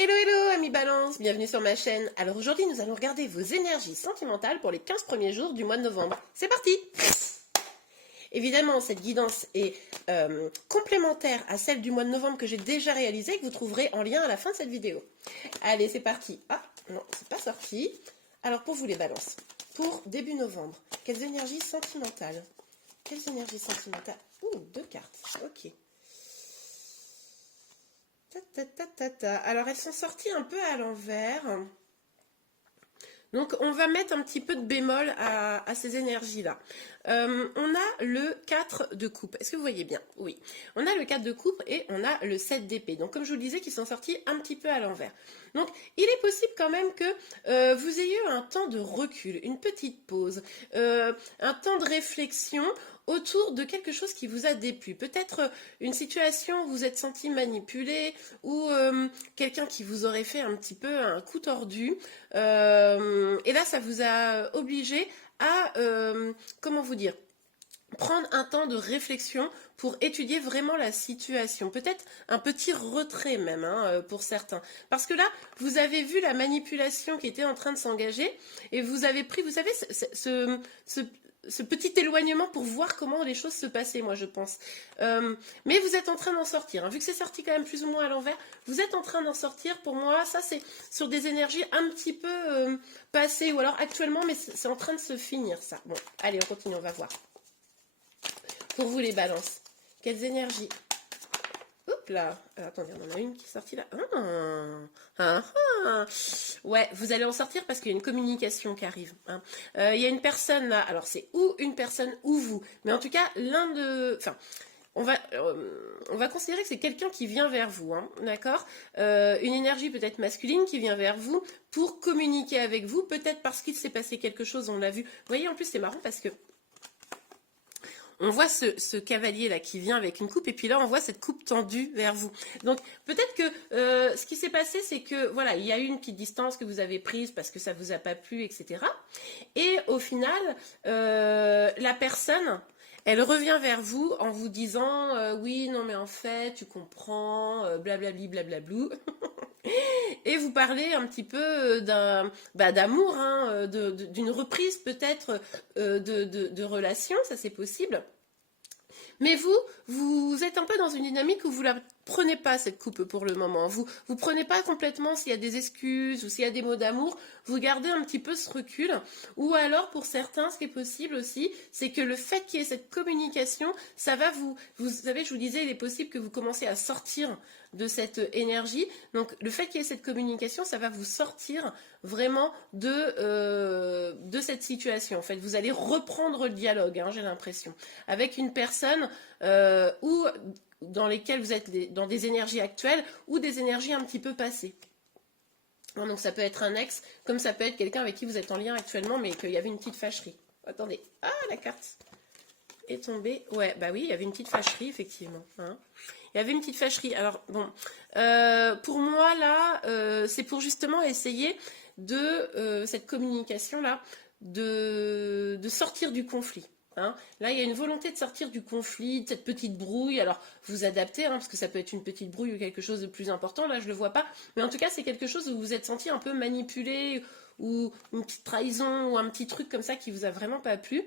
Hello hello amis balance, bienvenue sur ma chaîne. Alors aujourd'hui nous allons regarder vos énergies sentimentales pour les 15 premiers jours du mois de novembre. C'est parti! Évidemment cette guidance est complémentaire à celle du mois de novembre que j'ai déjà réalisée et que vous trouverez en lien à la fin de cette vidéo. Allez c'est parti. Ah non c'est pas sorti. Alors pour vous les balances, pour début novembre, quelles énergies sentimentales? Quelles énergies sentimentales? Ouh, deux cartes, ok. Alors elles sont sorties un peu à l'envers. Donc on va mettre un petit peu de bémol à ces énergies-là. On a le 4 de coupe. Est-ce que vous voyez bien? Oui. On a le 4 de coupe et on a le 7 d'épée. Donc comme je vous le disais, qui sont sortis un petit peu à l'envers. Donc il est possible quand même que vous ayez eu un temps de recul, une petite pause, un temps de réflexion autour de quelque chose qui vous a déplu. Peut-être une situation où vous vous êtes senti manipulé ou quelqu'un qui vous aurait fait un petit peu un coup tordu. Et là, ça vous a obligé à, comment vous dire, prendre un temps de réflexion pour étudier vraiment la situation. Peut-être un petit retrait même pour certains. Parce que là, vous avez vu la manipulation qui était en train de s'engager et vous avez pris, vous savez, ce petit éloignement pour voir comment les choses se passaient, moi je pense. Mais vous êtes en train d'en sortir. Vu que c'est sorti quand même plus ou moins à l'envers, vous êtes en train d'en sortir. Pour moi, ça c'est sur des énergies un petit peu passées ou alors actuellement, mais c'est en train de se finir ça. Bon, allez, on continue, on va voir. Pour vous les balances, quelles énergies? Hop là, attendez, on en a une qui est sortie là. Ouais, vous allez en sortir parce qu'il y a une communication qui arrive. Il y a une personne là, alors c'est ou une personne ou vous, mais en tout cas l'un de, enfin, on va considérer que c'est quelqu'un qui vient vers vous, d'accord? Une énergie peut-être masculine qui vient vers vous pour communiquer avec vous, peut-être parce qu'il s'est passé quelque chose, on l'a vu. Vous voyez, en plus c'est marrant parce que on voit ce cavalier là qui vient avec une coupe et puis là on voit cette coupe tendue vers vous. Donc peut-être que ce qui s'est passé c'est que voilà, il y a eu une petite distance que vous avez prise parce que ça vous a pas plu, etc. Et au final, la personne, elle revient vers vous en vous disant oui, non mais en fait, tu comprends, blablabli, blablablou. Et vous parlez un petit peu d'amour, d'une reprise peut-être de relation, ça c'est possible. Mais vous êtes un peu dans une dynamique où vous la prenez pas cette coupe pour le moment. Vous prenez pas complètement s'il y a des excuses ou s'il y a des mots d'amour. Vous gardez un petit peu ce recul. Ou alors pour certains, ce qui est possible aussi, c'est que le fait qu'il y ait cette communication, ça va vous savez, je vous disais, il est possible que vous commencez à sortir de cette énergie. Donc le fait qu'il y ait cette communication, ça va vous sortir vraiment de cette situation. En fait, vous allez reprendre le dialogue, j'ai l'impression, avec une personne ou dans lesquelles vous êtes dans des énergies actuelles ou des énergies un petit peu passées. Donc ça peut être un ex, comme ça peut être quelqu'un avec qui vous êtes en lien actuellement, mais qu'il y avait une petite fâcherie. Attendez, la carte est tombée. Ouais, bah oui, il y avait une petite fâcherie, effectivement. Il y avait une petite fâcherie. Alors, bon, pour moi, là, c'est pour justement essayer de cette communication-là, de sortir du conflit. Là, il y a une volonté de sortir du conflit, de cette petite brouille. Alors, vous adaptez, parce que ça peut être une petite brouille ou quelque chose de plus important. Là, je ne le vois pas. Mais en tout cas, c'est quelque chose où vous vous êtes senti un peu manipulé ou une petite trahison ou un petit truc comme ça qui vous a vraiment pas plu.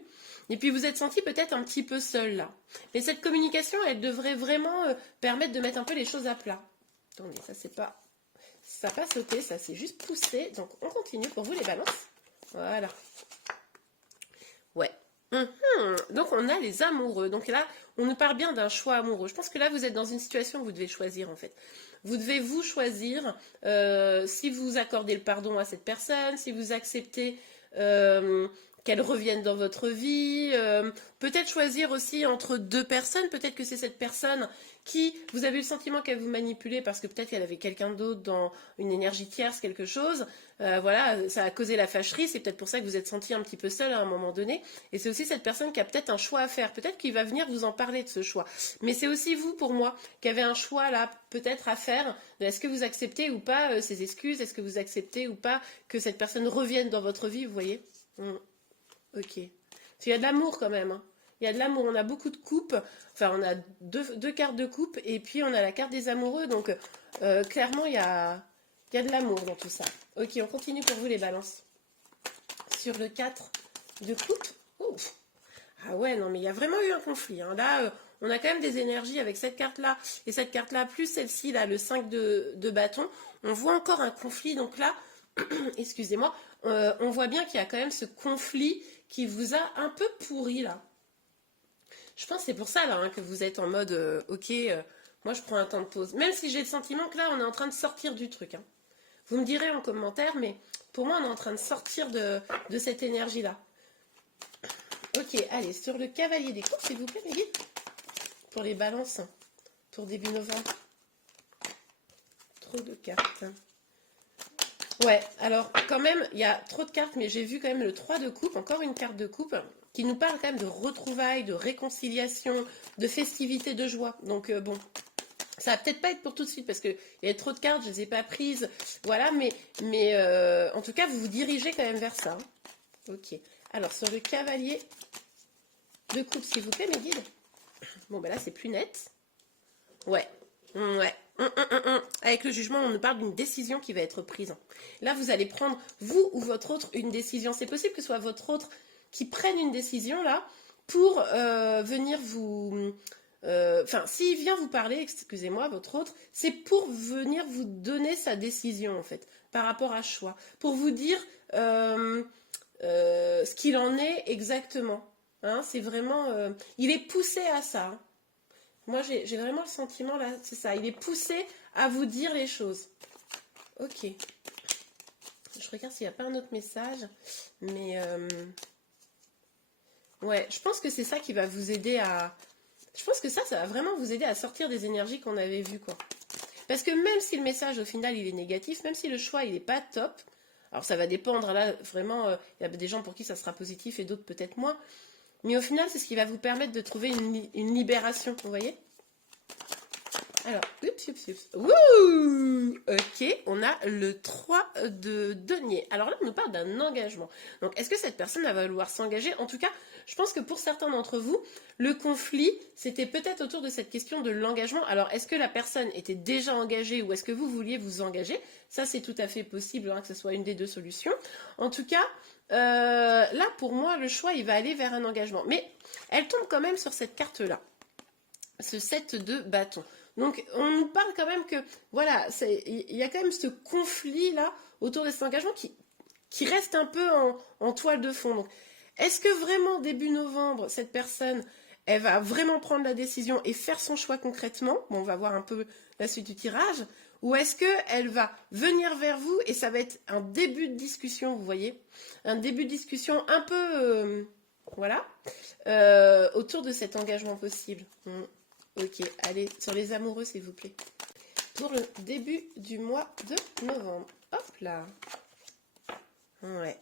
Et puis, vous êtes senti peut-être un petit peu seul, là. Mais cette communication, elle devrait vraiment permettre de mettre un peu les choses à plat. Attendez, ça, c'est pas... Ça n'a pas sauté, ça s'est juste poussé. Donc, on continue pour vous, les balances. Voilà. Ouais. Donc on a les amoureux. Donc là, on nous parle bien d'un choix amoureux. Je pense que là, vous êtes dans une situation où vous devez choisir en fait. Vous devez vous choisir si vous accordez le pardon à cette personne, si vous acceptez qu'elle revienne dans votre vie. Peut-être choisir aussi entre deux personnes. Peut-être que c'est cette personne qui, vous avez eu le sentiment qu'elle vous manipulait parce que peut-être qu'elle avait quelqu'un d'autre dans une énergie tierce, quelque chose. Voilà, ça a causé la fâcherie. C'est peut-être pour ça que vous êtes senti un petit peu seul à un moment donné. Et c'est aussi cette personne qui a peut-être un choix à faire. Peut-être qu'il va venir vous en parler de ce choix. Mais c'est aussi vous, pour moi, qui avez un choix là, peut-être à faire. Est-ce que vous acceptez ou pas ces excuses? Est-ce que vous acceptez ou pas que cette personne revienne dans votre vie, vous voyez? Ok. Parce qu'il y a de l'amour quand même. Il y a de l'amour. On a beaucoup de coupes. Enfin, on a deux cartes de coupe et puis on a la carte des amoureux. Donc, clairement, il y a Il y a de l'amour dans tout ça. Ok, on continue pour vous les balances. Sur le 4 de coupe. Ouf. Ah ouais, non, mais il y a vraiment eu un conflit. Hein. Là, on a quand même des énergies avec cette carte-là et cette carte-là, plus celle-ci, là, le 5 de bâton. On voit encore un conflit. Donc là, excusez-moi, on voit bien qu'il y a quand même ce conflit qui vous a un peu pourri, là. Je pense que c'est pour ça, là, hein, que vous êtes en mode, ok, moi, je prends un temps de pause. Même si j'ai le sentiment que là, on est en train de sortir du truc. Hein. Vous me direz en commentaire, mais pour moi, on est en train de sortir de cette énergie-là. Ok, allez, sur le cavalier des coupes, s'il vous plaît, mes guides. Pour les balances, pour début novembre. Trop de cartes. Ouais, alors, quand même, il y a trop de cartes, mais j'ai vu quand même le 3 de coupe, encore une carte de coupe, qui nous parle quand même de retrouvailles, de réconciliation, de festivité, de joie. Donc, bon, ça va peut-être pas être pour tout de suite, parce qu'il y a trop de cartes, je les ai pas prises. Voilà, mais en tout cas, vous vous dirigez quand même vers ça. Hein. Ok. Alors, sur le cavalier de coupe, s'il vous plaît, mes guides. Bon, ben là, c'est plus net. Ouais. Ouais. Avec le jugement, on nous parle d'une décision qui va être prise. Là, vous allez prendre, vous ou votre autre, une décision. C'est possible que ce soit votre autre qui prenne une décision, là, pour venir vous... Enfin, s'il vient vous parler, excusez-moi, votre autre, c'est pour venir vous donner sa décision, en fait, par rapport à choix. Pour vous dire ce qu'il en est exactement. Hein, c'est vraiment... il est poussé à ça. Hein. Moi, j'ai vraiment le sentiment, là, c'est ça. Il est poussé à vous dire les choses. Ok. Je regarde s'il n'y a pas un autre message. Mais... ouais, je pense que c'est ça qui va vous aider à... Je pense que ça va vraiment vous aider à sortir des énergies qu'on avait vues, quoi. Parce que même si le message, au final, il est négatif, même si le choix, il n'est pas top, alors ça va dépendre, là, vraiment, il y a des gens pour qui ça sera positif et d'autres peut-être moins. Mais au final, c'est ce qui va vous permettre de trouver une libération, vous voyez? Alors, oups. Wouh! Ok, on a le 3 de denier. Alors là, on nous parle d'un engagement. Donc, est-ce que cette personne va vouloir s'engager? En tout cas, je pense que pour certains d'entre vous, le conflit, c'était peut-être autour de cette question de l'engagement. Alors, est-ce que la personne était déjà engagée ou est-ce que vous vouliez vous engager? Ça, c'est tout à fait possible, hein, que ce soit une des deux solutions. En tout cas, là, pour moi, le choix, il va aller vers un engagement. Mais elle tombe quand même sur cette carte-là. Ce 7 de bâton. Donc, on nous parle quand même que, voilà, il y a quand même ce conflit-là autour de cet engagement qui reste un peu en toile de fond. Donc, est-ce que vraiment, début novembre, cette personne, elle va vraiment prendre la décision et faire son choix concrètement? Bon, on va voir un peu la suite du tirage. Ou est-ce qu'elle va venir vers vous et ça va être un début de discussion, vous voyez? Un début de discussion un peu, voilà, autour de cet engagement possible. Ok, allez, sur les amoureux, s'il vous plaît. Pour le début du mois de novembre. Hop là. Ouais.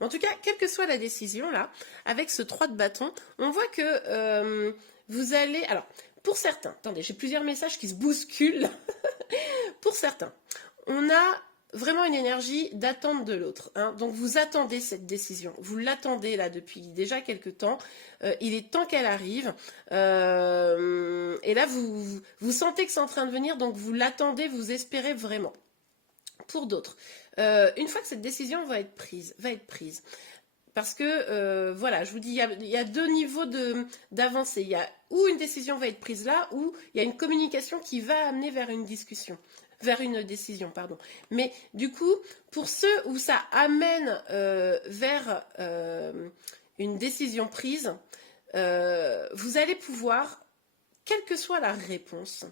En tout cas, quelle que soit la décision, là, avec ce 3 de bâton, on voit que vous allez... Alors, pour certains, attendez, j'ai plusieurs messages qui se bousculent. Pour certains, on a vraiment une énergie d'attente de l'autre. Hein. Donc, vous attendez cette décision. Vous l'attendez, là, depuis déjà quelques temps. Il est temps qu'elle arrive. Et là, vous sentez que c'est en train de venir, donc vous l'attendez, vous espérez vraiment. Pour d'autres, une fois que cette décision va être prise. Parce que, voilà, je vous dis, il y a deux niveaux d'avancée. Il y a où une décision va être prise là, ou il y a une communication qui va amener vers une discussion. Vers une décision, pardon. Mais du coup, pour ceux où ça amène vers une décision prise, vous allez pouvoir, quelle que soit la réponse,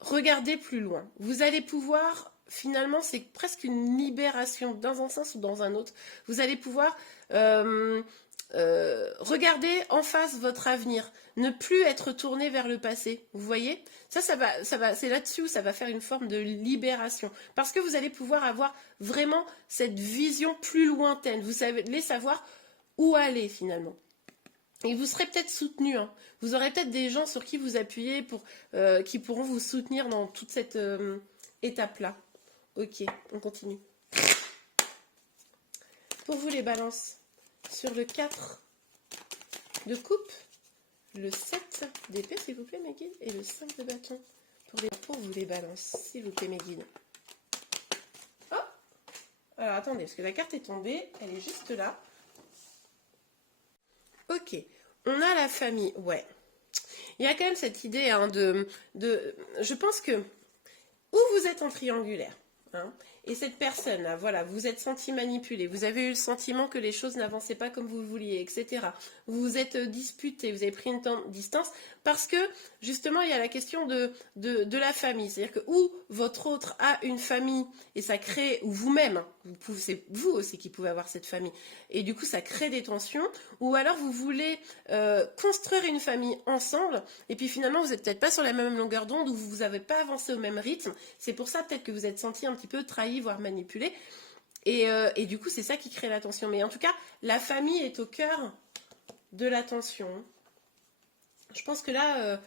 regarder plus loin. Vous allez pouvoir, finalement, c'est presque une libération dans un sens ou dans un autre. Vous allez pouvoir regarder en face votre avenir, ne plus être tourné vers le passé. Vous voyez? Ça va, c'est là-dessus où ça va faire une forme de libération. Parce que vous allez pouvoir avoir vraiment cette vision plus lointaine. Vous allez savoir où aller finalement. Et vous serez peut-être soutenu. Hein. Vous aurez peut-être des gens sur qui vous appuyez qui pourront vous soutenir dans toute cette étape-là. Ok, on continue. Pour vous les balances, sur le 4 de coupe, le 7 d'épée, s'il vous plaît, mes guides, et le 5 de bâton. Pour vous les balances, s'il vous plaît, mes guides. Alors, attendez, parce que la carte est tombée, elle est juste là. Ok, on a la famille, ouais. Il y a quand même cette idée hein, je pense que où vous êtes en triangulaire, hein, et cette personne-là, voilà, vous vous êtes senti manipulé, vous avez eu le sentiment que les choses n'avançaient pas comme vous le vouliez, etc. Vous vous êtes disputé, vous avez pris une distance, parce que justement, il y a la question de la famille. C'est-à-dire que où votre autre a une famille, et ça crée, ou vous-même, c'est vous aussi qui pouvez avoir cette famille, et du coup, ça crée des tensions, ou alors vous voulez construire une famille ensemble, et puis finalement, vous n'êtes peut-être pas sur la même longueur d'onde, ou vous n'avez pas avancé au même rythme. C'est pour ça peut-être que vous êtes senti un petit peu trahi, voire manipulé. Et du coup, c'est ça qui crée la tension. Mais en tout cas, la famille est au cœur de la tension. Je pense que là,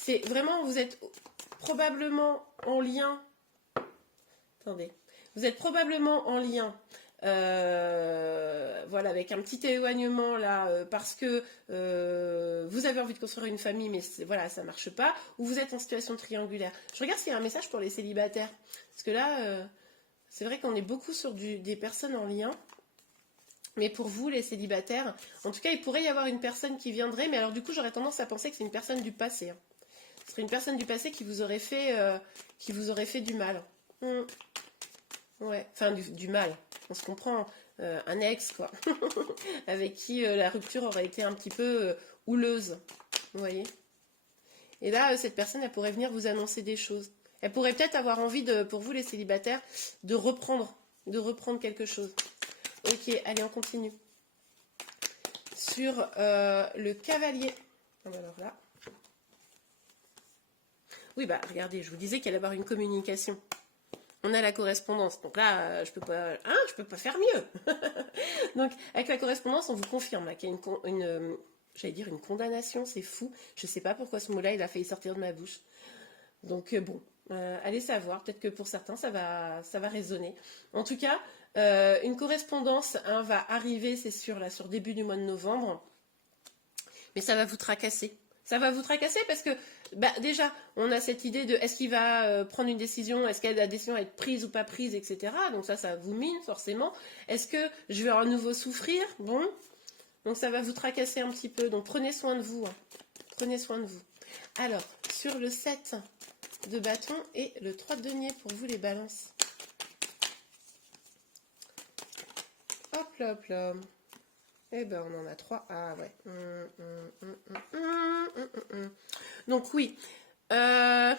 c'est vraiment, vous êtes probablement en lien. Attendez. Vous êtes probablement en lien. Voilà, avec un petit éloignement là, parce que vous avez envie de construire une famille, mais voilà, ça marche pas, ou vous êtes en situation triangulaire. Je regarde s'il y a un message pour les célibataires, parce que là, c'est vrai qu'on est beaucoup sur des personnes en lien, mais pour vous, les célibataires, en tout cas, il pourrait y avoir une personne qui viendrait, mais alors du coup, j'aurais tendance à penser que c'est une personne du passé. Hein. Ce serait une personne du passé qui vous aurait fait du mal. Ouais, enfin du mal, on se comprend, un ex quoi, avec qui la rupture aurait été un petit peu houleuse, vous voyez. Et là, cette personne, elle pourrait venir vous annoncer des choses. Elle pourrait peut-être avoir envie pour vous les célibataires, de reprendre quelque chose. Ok, allez, on continue. Sur le cavalier. Alors là. Oui, bah regardez, je vous disais qu'il allait y avoir une communication. On a la correspondance. Donc là, je peux pas faire mieux. Donc, avec la correspondance, on vous confirme là, qu'il y a j'allais dire une condamnation, c'est fou. Je sais pas pourquoi ce mot-là, il a failli sortir de ma bouche. Donc bon, allez savoir. Peut-être que pour certains, ça va résonner. En tout cas, une correspondance hein, va arriver, c'est sûr, là, sur début du mois de novembre. Mais ça va vous tracasser. Ça va vous tracasser parce que bah, déjà, on a cette idée de est-ce qu'il va prendre une décision, est-ce que la décision va être prise ou pas prise, etc. Donc ça vous mine forcément. Est-ce que je vais à nouveau souffrir? Bon, donc ça va vous tracasser un petit peu. Donc prenez soin de vous. Hein. Prenez soin de vous. Alors, sur le 7 de bâton et le 3 de denier pour vous les balances. Hop là, hop là. Eh ben, on en a 3. Ah ouais. Donc oui. Il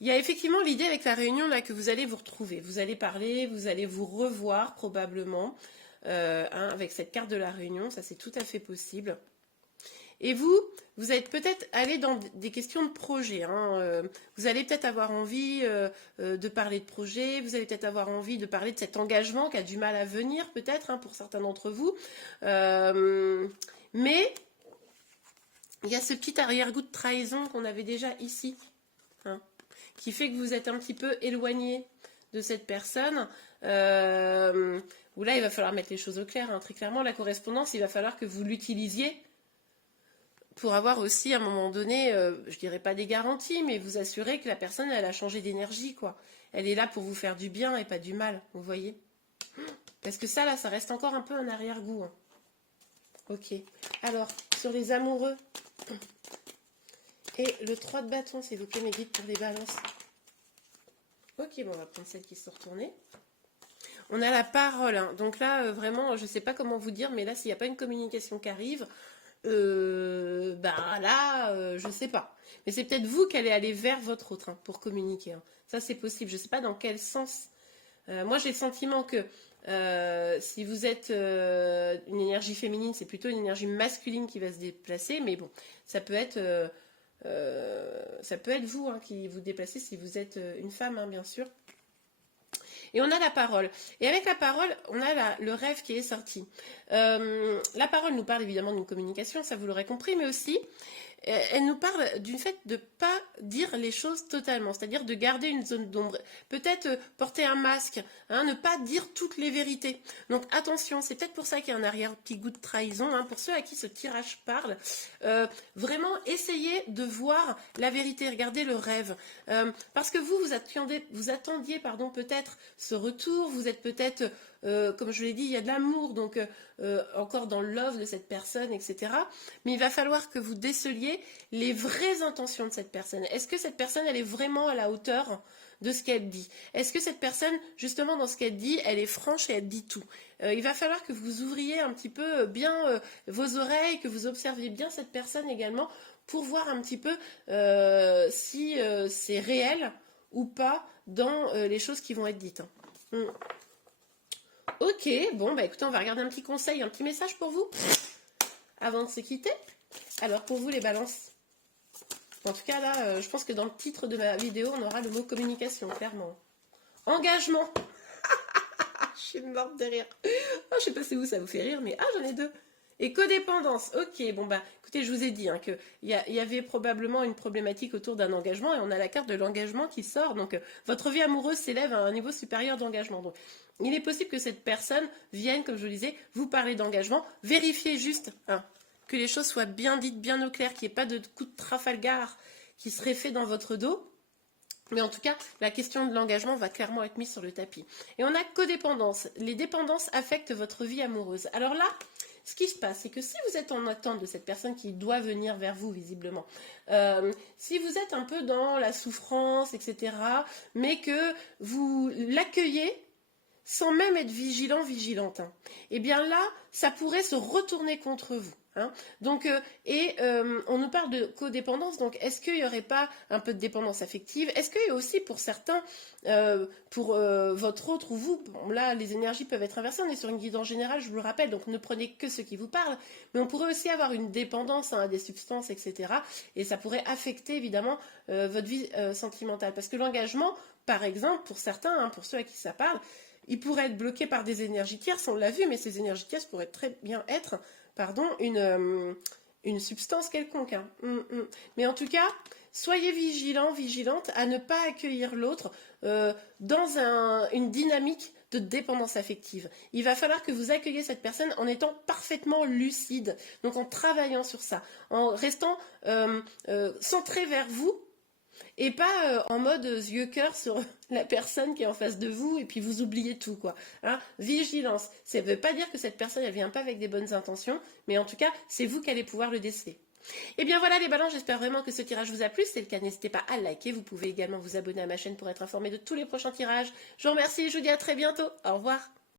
y a effectivement l'idée avec la réunion là que vous allez vous retrouver. Vous allez parler, vous allez vous revoir probablement hein, avec cette carte de la réunion. Ça, c'est tout à fait possible. Et vous êtes peut-être allé dans des questions de projet. Hein, vous allez peut-être avoir envie de parler de projet. Vous allez peut-être avoir envie de parler de cet engagement qui a du mal à venir, peut-être, hein, pour certains d'entre vous. Mais il y a ce petit arrière-goût de trahison qu'on avait déjà ici. Hein, qui fait que vous êtes un petit peu éloigné de cette personne. Où là, il va falloir mettre les choses au clair. Hein, très clairement, la correspondance, il va falloir que vous l'utilisiez pour avoir aussi, à un moment donné, je dirais pas des garanties, mais vous assurer que la personne, elle a changé d'énergie, quoi. Elle est là pour vous faire du bien et pas du mal, vous voyez. Parce que ça, là, ça reste encore un peu un arrière-goût. Hein. Ok. Alors, sur les amoureux, et le 3 de bâton, s'il vous plaît, mes guides, pour les balances. Ok, bon, on va prendre celle qui se retournée. On a la parole. Hein. Donc là, vraiment, je ne sais pas comment vous dire, mais là, s'il n'y a pas une communication qui arrive, bah là, je sais pas. Mais c'est peut-être vous qui allez aller vers votre autre hein, pour communiquer. Hein. Ça, c'est possible. Je sais pas dans quel sens. Moi, j'ai le sentiment que si vous êtes une énergie féminine, c'est plutôt une énergie masculine qui va se déplacer. Mais bon, ça peut être vous hein, qui vous déplacez si vous êtes une femme, hein, bien sûr. Et on a la parole. Et avec la parole, on a le rêve qui est sorti. La parole nous parle évidemment d'une communication, ça vous l'aurez compris, mais aussi elle nous parle du fait de ne pas dire les choses totalement, c'est-à-dire de garder une zone d'ombre. Peut-être porter un masque, hein, ne pas dire toutes les vérités. Donc attention, c'est peut-être pour ça qu'il y a un arrière-petit goût de trahison, hein, pour ceux à qui ce tirage parle. Vraiment, essayez de voir la vérité, regardez le rêve. Parce que vous attendiez peut-être ce retour, vous êtes peut-être, comme je l'ai dit, il y a de l'amour, donc encore dans le love de cette personne, etc. Mais il va falloir que vous déceliez les vraies intentions de cette personne. Est-ce que cette personne, elle est vraiment à la hauteur de ce qu'elle dit? Est-ce que cette personne, justement, dans ce qu'elle dit, elle est franche et elle dit tout? Il va falloir que vous ouvriez un petit peu bien vos oreilles, que vous observiez bien cette personne également, pour voir un petit peu si c'est réel ou pas dans les choses qui vont être dites. Ok, bon, bah écoutez, on va regarder un petit conseil, un petit message pour vous, avant de se quitter. Alors, pour vous, les balances. En tout cas, là, je pense que dans le titre de ma vidéo, on aura le mot communication, clairement. Engagement. Je suis morte de rire. Oh, je sais pas si ça vous fait rire, mais j'en ai deux. Et codépendance. Ok, bon, bah, écoutez, je vous ai dit qu'il y avait probablement une problématique autour d'un engagement, et on a la carte de l'engagement qui sort. Donc, votre vie amoureuse s'élève à un niveau supérieur d'engagement. Donc, il est possible que cette personne vienne, comme je vous le disais, vous parler d'engagement. Vérifiez juste que les choses soient bien dites, bien au clair, qu'il n'y ait pas de coup de Trafalgar qui serait fait dans votre dos. Mais en tout cas, la question de l'engagement va clairement être mise sur le tapis. Et on a codépendance. Les dépendances affectent votre vie amoureuse. Alors là, ce qui se passe, c'est que si vous êtes en attente de cette personne qui doit venir vers vous, visiblement, si vous êtes un peu dans la souffrance, etc., mais que vous l'accueillez sans même être vigilant, vigilante, eh bien là, ça pourrait se retourner contre vous. Donc, on nous parle de codépendance, donc est-ce qu'il n'y aurait pas un peu de dépendance affective? Est-ce qu'il y a aussi pour certains, pour votre autre ou vous, bon, là les énergies peuvent être inversées, on est sur une guidance générale, je vous le rappelle, donc ne prenez que ce qui vous parle, mais on pourrait aussi avoir une dépendance à des substances, etc. Et ça pourrait affecter évidemment votre vie sentimentale, parce que l'engagement, par exemple, pour certains, pour ceux à qui ça parle, il pourrait être bloqué par des énergies tierces, on l'a vu, mais ces énergies tierces pourraient très bien être une substance quelconque. Mais en tout cas, soyez vigilants, vigilantes à ne pas accueillir l'autre dans une dynamique de dépendance affective. Il va falloir que vous accueilliez cette personne en étant parfaitement lucide, donc en travaillant sur ça, en restant centré vers vous, et pas en mode yeux-cœur sur la personne qui est en face de vous et puis vous oubliez tout, quoi. Vigilance. Ça ne veut pas dire que cette personne, elle vient pas avec des bonnes intentions, mais en tout cas, c'est vous qui allez pouvoir le déceler. Et bien voilà les balances, j'espère vraiment que ce tirage vous a plu. Si c'est le cas, n'hésitez pas à liker. Vous pouvez également vous abonner à ma chaîne pour être informé de tous les prochains tirages. Je vous remercie, je vous dis à très bientôt. Au revoir.